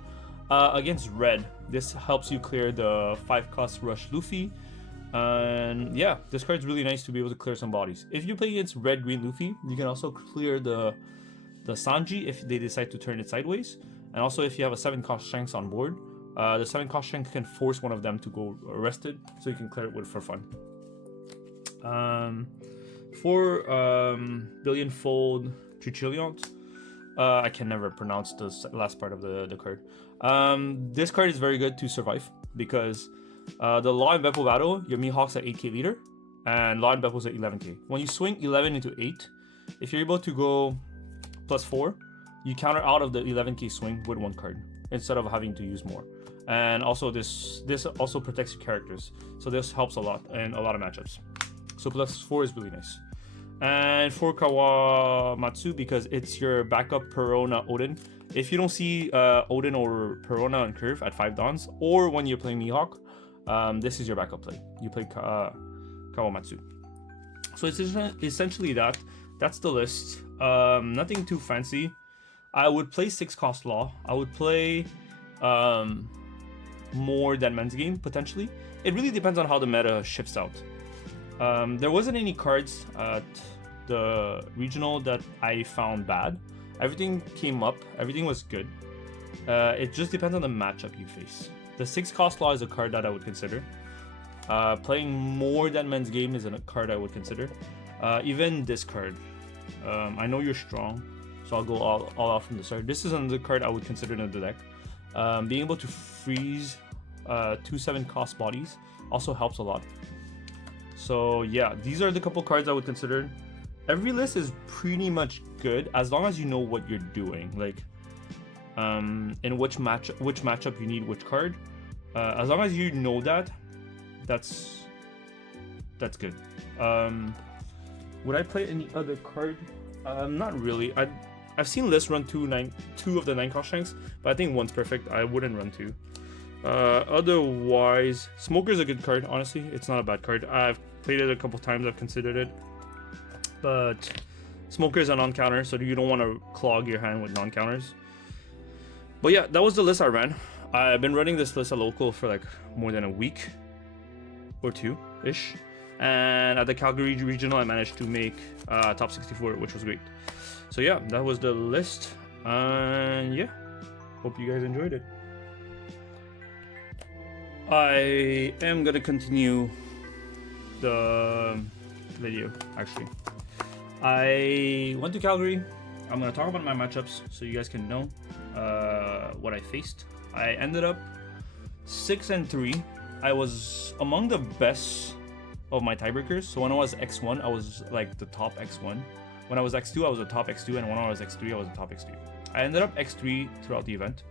Against red, this helps you clear the 5-cost rush Luffy, and yeah, this card's really nice to be able to clear some bodies. If you play against red-green Luffy, you can also clear the Sanji if they decide to turn it sideways, and also if you have a 7-cost Shanks on board, the 7-cost Shanks can force one of them to go arrested, so you can clear it with for fun. For Billion-fold Trichillion, I can never pronounce the last part of the card. This card is very good to survive because the LawBepo battle, your Mihawk's at 8k leader, and LawBepo's at 11k. When you swing 11 into 8, if you're able to go +4, you counter out of the 11k swing with 1 card instead of having to use more. And also this also protects your characters, so this helps a lot in a lot of matchups. So +4 is really nice. And for Kawamatsu, because it's your backup Perona Oden. If you don't see Oden or Perona on curve at 5 Dawns, or when you're playing Mihawk, this is your backup play. You play Kawamatsu. So it's essentially that's the list. Nothing too fancy. I would play 6-cost Law. I would play more Deadman's Game, potentially. It really depends on how the meta shifts out. There wasn't any cards at the regional that I found bad. Everything came up, everything was good. It just depends on the matchup you face. The 6-cost Law is a card that I would consider. Playing more Deadman's Game is a card I would consider. Even this card. I know you're strong, so I'll go all out from the start. This is another card I would consider in the deck. Being able to freeze 2 7-cost bodies also helps a lot. So yeah, these are the couple cards I would consider. Every list is pretty much good as long as you know what you're doing, like in which matchup you need which card. As long as you know that's good. Would I play any other card? Not really. I've seen lists run 2 of the 9-cost Shanks, but I think 1's perfect. I wouldn't run 2. Otherwise, Smoker's a good card. Honestly, it's not a bad card. I've played it a couple times. I've considered it, but Smoker's a non-counter, so you don't want to clog your hand with non-counters. But yeah, that was the list I ran. I've been running this list at local for like more than a week or 2-ish, and at the Calgary regional, I managed to make top 64, which was great. So yeah, that was the list, and yeah, hope you guys enjoyed it. I am gonna continue the video, actually. I went to Calgary. I'm gonna talk about my matchups so you guys can know what I faced. I ended up 6-3. I was among the best of my tiebreakers. So when I was X1, I was like the top X1. When I was X2, I was the top X2, and when I was X3, I was the top X3. I ended up X3 throughout the event.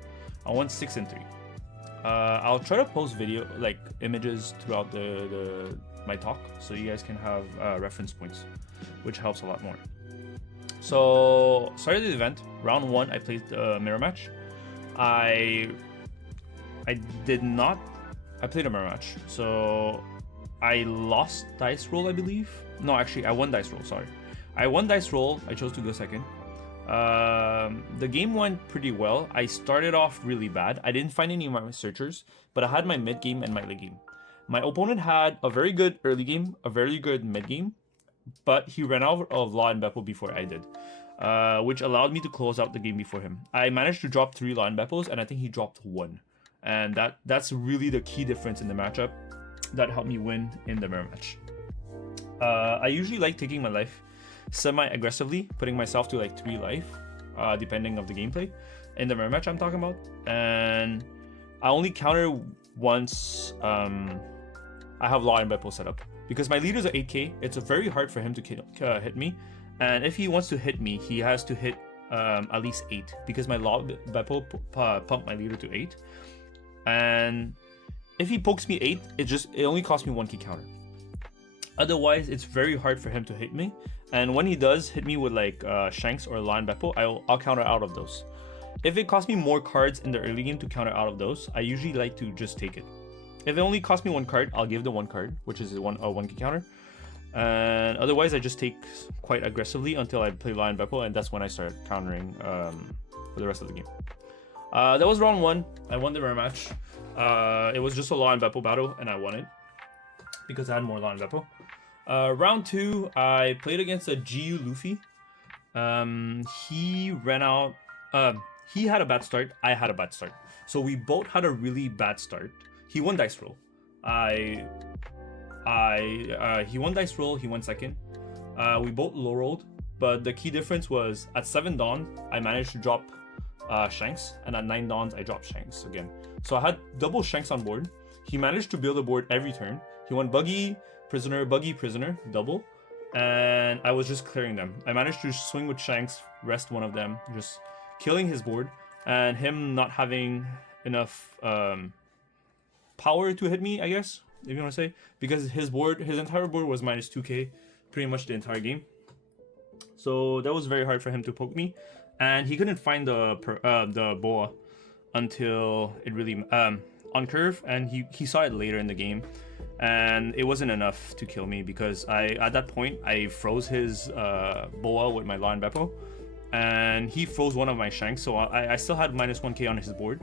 I went 6-3. I'll try to post video, like images throughout my talk, so you guys can have reference points, which helps a lot more. So started the event. Round 1, I played the mirror match. I did not. I played a mirror match. So I lost dice roll, I believe. No, actually, I won dice roll. Sorry, I won dice roll. I chose to go second. The game went pretty well. I started off really bad. I didn't find any of my searchers, but I had my mid game and my late game. My opponent had a very good early game, a very good mid game, but he ran out of Law and Bepo before I did, which allowed me to close out the game before him. I managed to drop 3 Law and Bepos, and I think he dropped 1. And that's really the key difference in the matchup that helped me win in the mirror match. I usually like taking my life semi-aggressively, putting myself to like 3 life, depending of the gameplay. In the mirror match I'm talking about. And I only counter once I have Law and Bepo set up. Because my leaders are 8k, it's very hard for him to hit me. And if he wants to hit me, he has to hit at least 8. Because my LawBepo pumped my leader to 8. And if he pokes me 8, it only costs me 1 key counter. Otherwise, it's very hard for him to hit me. And when he does hit me with like Shanks or Law and Bepo, I'll counter out of those. If it costs me more cards in the early game to counter out of those, I usually like to just take it. If it only costs me 1 card, I'll give the 1 card, which is a 1 key counter. And otherwise, I just take quite aggressively until I play Law and Bepo, and that's when I start countering for the rest of the game. That was round 1. I won the mirror match. It was just a Law and Bepo battle, and I won it because I had more Law and Bepo. Round 2, I played against a GU Luffy. He ran out. He had a bad start. I had a bad start. So we both had a really bad start. He won dice roll. He won dice roll. He won second. We both low rolled, but the key difference was at 7 dawn I managed to drop Shanks, and at 9 dawns I dropped Shanks again. So I had double Shanks on board. He managed to build a board every turn. He won buggy, prisoner, double, and I was just clearing them. I managed to swing with Shanks, rest one of them, just killing his board, and him not having enough power to hit me, I guess, if you want to say, because his entire board was minus 2k pretty much the entire game. So that was very hard for him to poke me, and he couldn't find the boa until it really on curve, and he saw it later in the game, and it wasn't enough to kill me because at that point I froze his boa with my Law and Bepo, and he froze one of my Shanks, so I still had minus 1k on his board,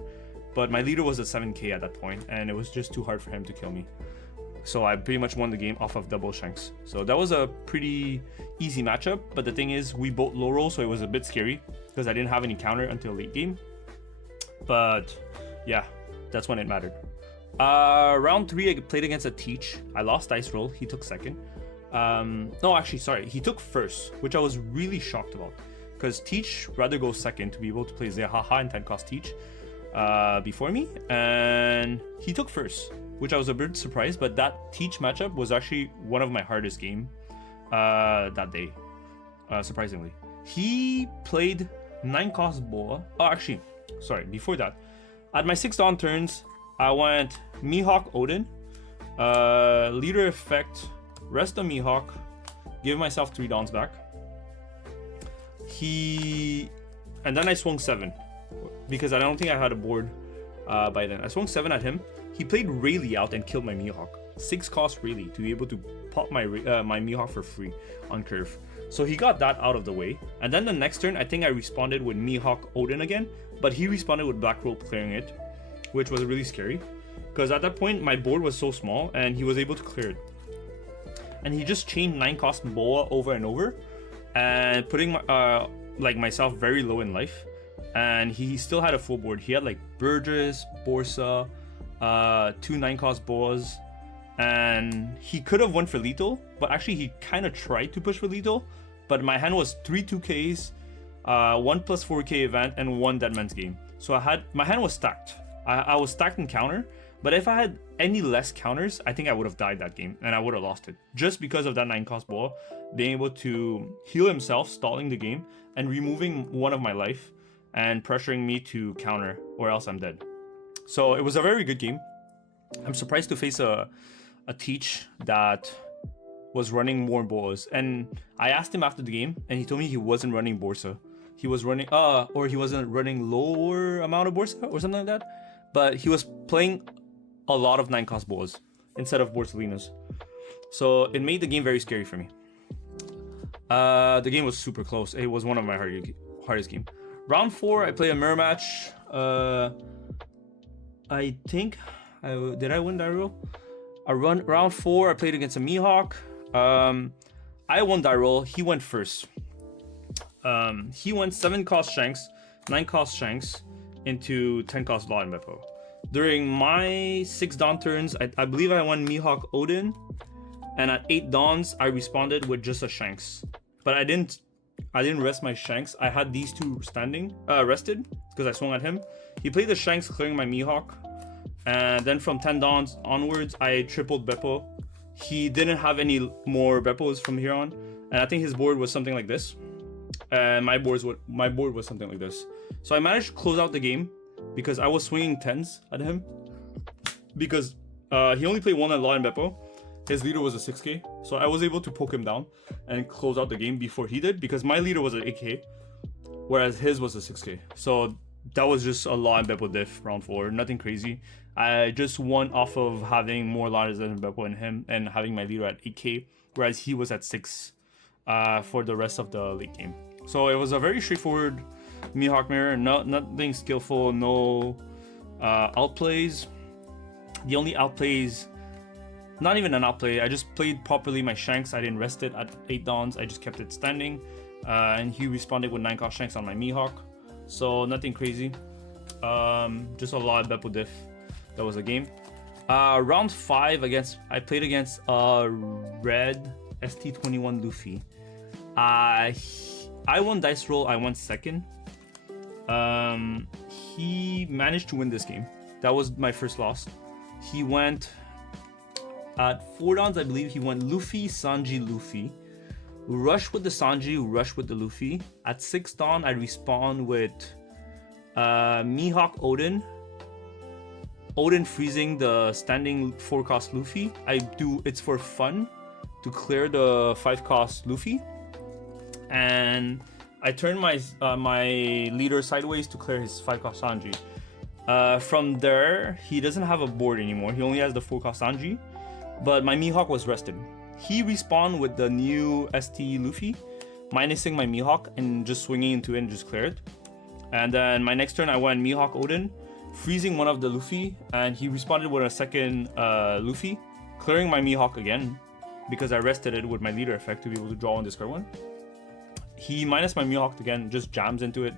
but my leader was at 7k at that point, and it was just too hard for him to kill me. So I pretty much won the game off of double Shanks. So that was a pretty easy matchup, but the thing is we both low roll, so it was a bit scary because I didn't have any counter until late game. But yeah, that's when it mattered. Round 3 I played against a Teach. I lost dice roll. He took second. No, actually, sorry, he took first, which I was really shocked about because Teach rather go second to be able to play Zehaha and 10 cost Teach before me, and he took first, which I was a bit surprised. But that Teach matchup was actually one of my hardest game that day, surprisingly. He played 9 cost boa. Oh, actually, sorry, before that, at my 6 dawn turns, I went Mihawk Oden, leader effect, rest of Mihawk, give myself 3 dawns back. And then I swung 7 because I don't think I had a board by then. I swung 7 at him. He played Rayleigh out and killed my Mihawk. 6 cost Rayleigh to be able to pop my Mihawk for free on curve. So he got that out of the way. And then the next turn, I think I responded with Mihawk Oden again, but he responded with Black Rope clearing it, which was really scary because at that point my board was so small and he was able to clear it. And he just chained 9 cost boa over and over and putting like myself very low in life. And he still had a full board. He had like Burgess, Borsa, 2 9 cost boas, and he could have won for lethal, but actually he kind of tried to push for lethal, but my hand was 3 2ks, 1 plus 4k event, and 1 Deadman's Game. So my hand was stacked. I was stacked in counter, but if I had any less counters, I think I would have died that game and I would have lost it, just because of that 9 cost boa being able to heal himself, stalling the game, and removing 1 of my life and pressuring me to counter, or else I'm dead. So it was a very good game. I'm surprised to face a Teach that was running more boas, and I asked him after the game, and he told me he wasn't running Borsa. He was running, or he wasn't running lower amount of Borsa or something like that. But he was playing a lot of 9-cost boas instead of Borsalinas. So it made the game very scary for me. The game was super close. It was one of my hardest game. Round 4, I play a mirror match. I think, did I win that roll? Round 4, I played against a Mihawk. I won that roll. He went first. He went 7-cost Shanks, 9-cost Shanks into 10-cost LawBepo. During my 6 dawn turns, I believe I won Mihawk Oden, and at 8 dawns, I responded with just a Shanks. But I didn't rest my Shanks. I had these 2 standing, rested, because I swung at him. He played the Shanks, clearing my Mihawk. And then from 10 dawns onwards, I tripled Bepo. He didn't have any more Bepos from here on. And I think his board was something like this. And my board was something like this. So I managed to close out the game because I was swinging 10s at him. Because he only played 1 at LawBepo. His leader was a 6k. So I was able to poke him down and close out the game before he did, because my leader was an 8k, whereas his was a 6k. So that was just a LawBepo diff round 4, nothing crazy. I just won off of having more ladders than Bepo in him and having my leader at 8k, whereas he was at 6 for the rest of the late game. So it was a very straightforward Mihawk mirror, nothing skillful, no outplays. The only outplays, not even an outplay, I just played properly my Shanks. I didn't rest it at 8 dawns, I just kept it standing. And he responded with 9-cost Shanks on my Mihawk. So nothing crazy, just a lot of Bepo diff. That was the game. Round 5 I played against red ST31 Luffy. I won dice roll, I won second. He managed to win this game. That was my first loss. He went at 4 dawns, I believe he went Luffy, Sanji, Luffy. Rush with the Sanji, rush with the Luffy. At 6 dawn, I respawn with Mihawk Oden. Oden freezing the standing 4-cost Luffy. It's for fun to clear the 5-cost Luffy. And I turn my leader sideways to clear his 5-cost Sanji. From there, he doesn't have a board anymore. He only has the 4-cost Sanji. But my Mihawk was rested. He respawned with the new ST Luffy, minusing my Mihawk and just swinging into it and just clear it. And then my next turn, I went Mihawk Oden, freezing one of the Luffy, and he responded with a second Luffy, clearing my Mihawk again because I rested it with my leader effect to be able to draw and discard one. He minus my Mihawk again, just jams into it.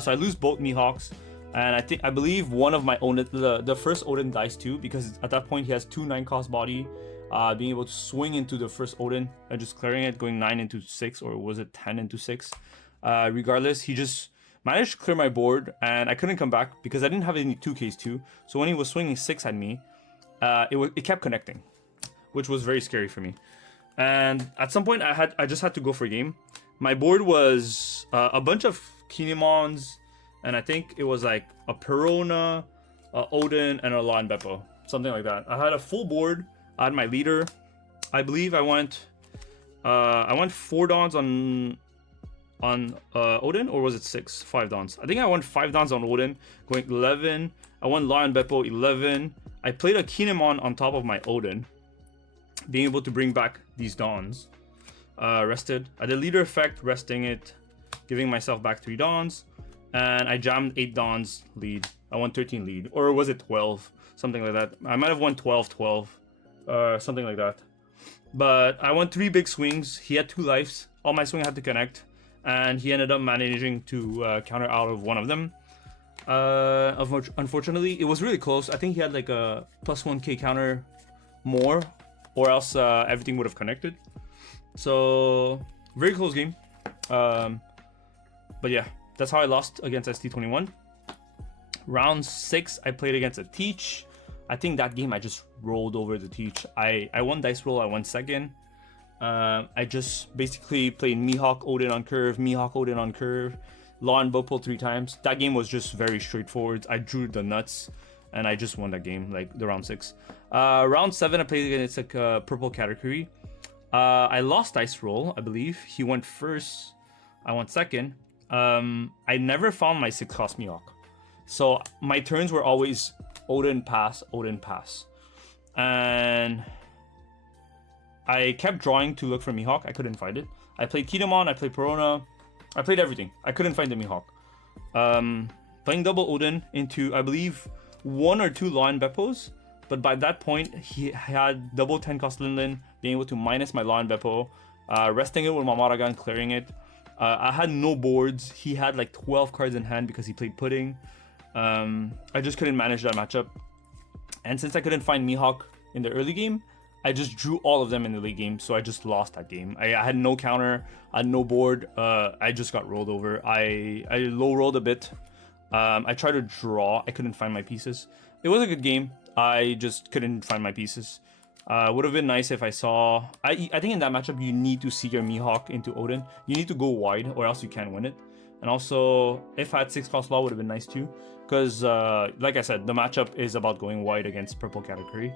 So I lose both Mihawks, and I believe one of my Oden, the first Oden dies too, because at that point he has 2 9-cost body, being able to swing into the first Oden and just clearing it, going 9 into 6, or was it 10 into 6? Regardless, he just managed to clear my board, and I couldn't come back because I didn't have any 2Ks too. So when he was swinging 6 at me, it kept connecting, which was very scary for me. And at some point, I just had to go for a game. My board was a bunch of Kinemons, and I think it was like a Perona, a Oden, and a LawBepo, something like that. I had a full board. I had my leader. I believe I went 4 dawns on Oden, or was it 6? 5 dawns. I think I went 5 dawns on Oden, going 11. I won LawBepo 11. I played a Kinemon on top of my Oden, being able to bring back these dawns. Rested. I did leader effect, resting it, giving myself back 3 dawns, and I jammed 8 dawns lead. I won 13 lead, or was it 12? Something like that. I might have won 12, something like that. But I won 3 big swings. He had 2 lives. All my swing had to connect, and he ended up managing to counter out of one of them. Unfortunately, it was really close. I think he had like a plus 1k counter more, or else everything would have connected. So very close game. But yeah, that's how I lost against ST21. Round 6, I played against a Teach. I think that game I just rolled over the Teach. I won dice roll, I won second. I just basically played Mihawk Oden on curve, Mihawk Oden on curve, LawBepo 3 times. That game was just very straightforward. I drew the nuts and I just won that game, like the round 6. Round 7, I played against like a purple category. I lost dice roll, I believe. He went first, I went second. I never found my 6-cost Mihawk. So my turns were always Oden pass, Oden pass. And I kept drawing to look for Mihawk. I couldn't find it. I played Kinemon, I played Perona. I played everything. I couldn't find the Mihawk. Playing double Oden into, I believe, 1 or 2 LawBepos. But by that point, he had double 10-cost Linlin, being able to minus my LawBepo, resting it with my Mulligan, clearing it. I had no boards. He had like 12 cards in hand because he played Pudding. I just couldn't manage that matchup. And since I couldn't find Mihawk in the early game, I just drew all of them in the late game, so I just lost that game. I had no counter, I had no board. I just got rolled over. I low rolled a bit. I tried to draw. I couldn't find my pieces. It was a good game. I just couldn't find my pieces. Would have been nice if I saw... I think in that matchup, you need to see your Mihawk into Oden. You need to go wide, or else you can't win it. And also, if I had 6-cost Law, would have been nice too. Because, like I said, the matchup is about going wide against purple category.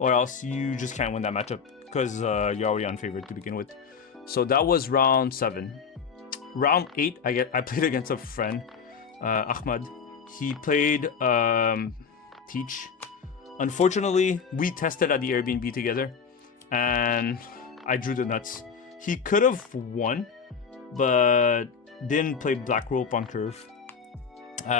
Or else you just can't win that matchup. Because you're already unfavored to begin with. So that was round 7. Round 8, I played against a friend, Ahmad. He played Teach. Unfortunately, we tested at the Airbnb together, and I drew the nuts. He could have won, but didn't play Black Rope on curve,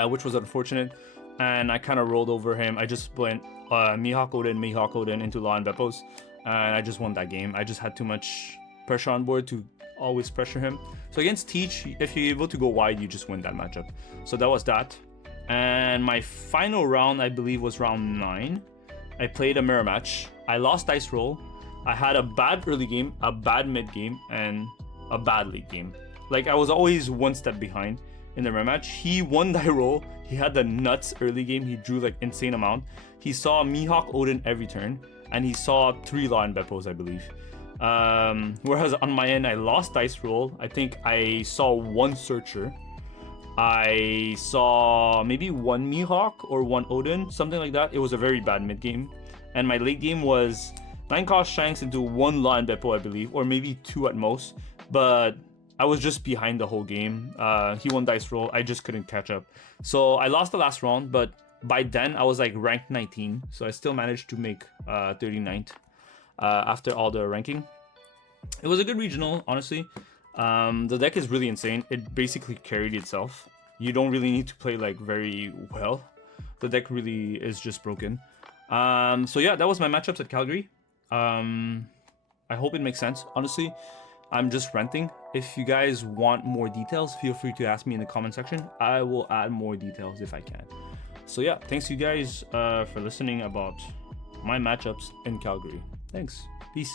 which was unfortunate, and I kind of rolled over him. I just went Mihawk Oden into LawBepos, and I just won that game. I just had too much pressure on board to always pressure him. So against Teach, if you're able to go wide, you just win that matchup. So that was that. And my final round, I believe, was round 9. I played a mirror match. I lost dice roll. I had a bad early game, a bad mid game, and a bad late game. Like, I was always one step behind in the mirror match. He won die roll. He had the nuts early game. He drew like insane amount. He saw Mihawk Oden every turn, and he saw 3 LawBepos, I believe. Whereas on my end, I lost dice roll. I think I saw 1 Searcher. I saw maybe 1 Mihawk or 1 Oden, something like that. It was a very bad mid game. And my late game was 9-cost Shanks into 1 LawBepo, I believe, or maybe 2 at most. But I was just behind the whole game. He won dice roll. I just couldn't catch up. So I lost the last round, but by then I was like ranked 19. So I still managed to make 39th after all the ranking. It was a good regional, honestly. The deck is really insane. It basically carried itself. You don't really need to play like very well. The deck really is just broken. So yeah, that was my matchups at Calgary. I hope it makes sense. Honestly, I'm just ranting. If you guys want more details, feel free to ask me in the comment section. I will add more details if I can. So yeah, thanks you guys for listening about my matchups in Calgary. Thanks. Peace.